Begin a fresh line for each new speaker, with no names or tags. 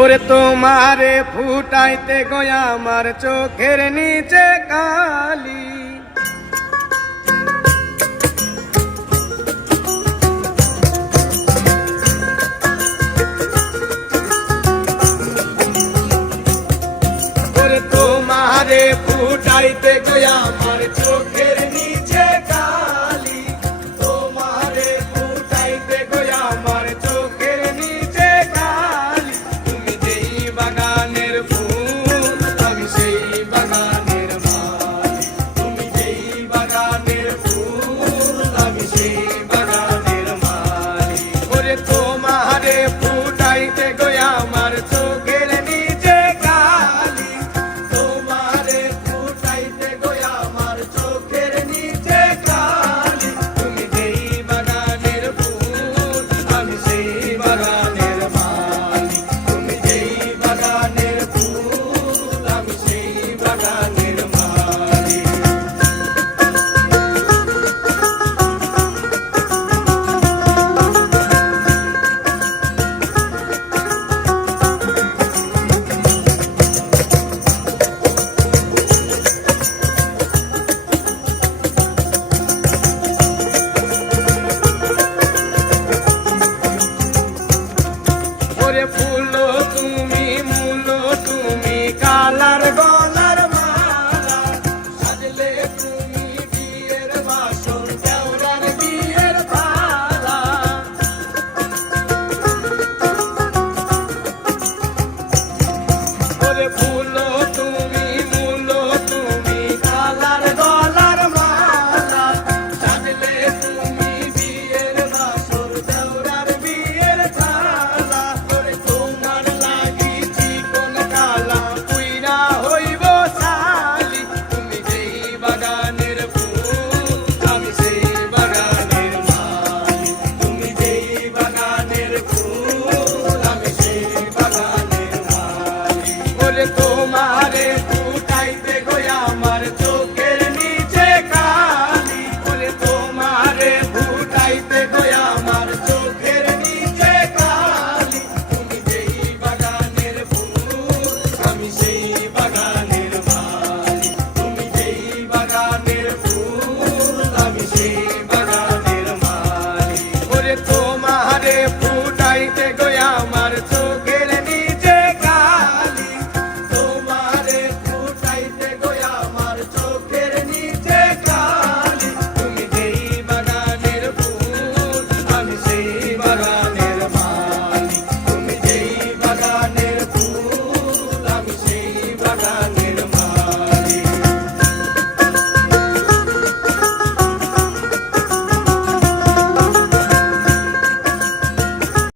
ওরে তোমারে ফুটাইতে গয়া আমার চোখের নিচে কালি। ওরে তোমারে ফুটাইতে গয়া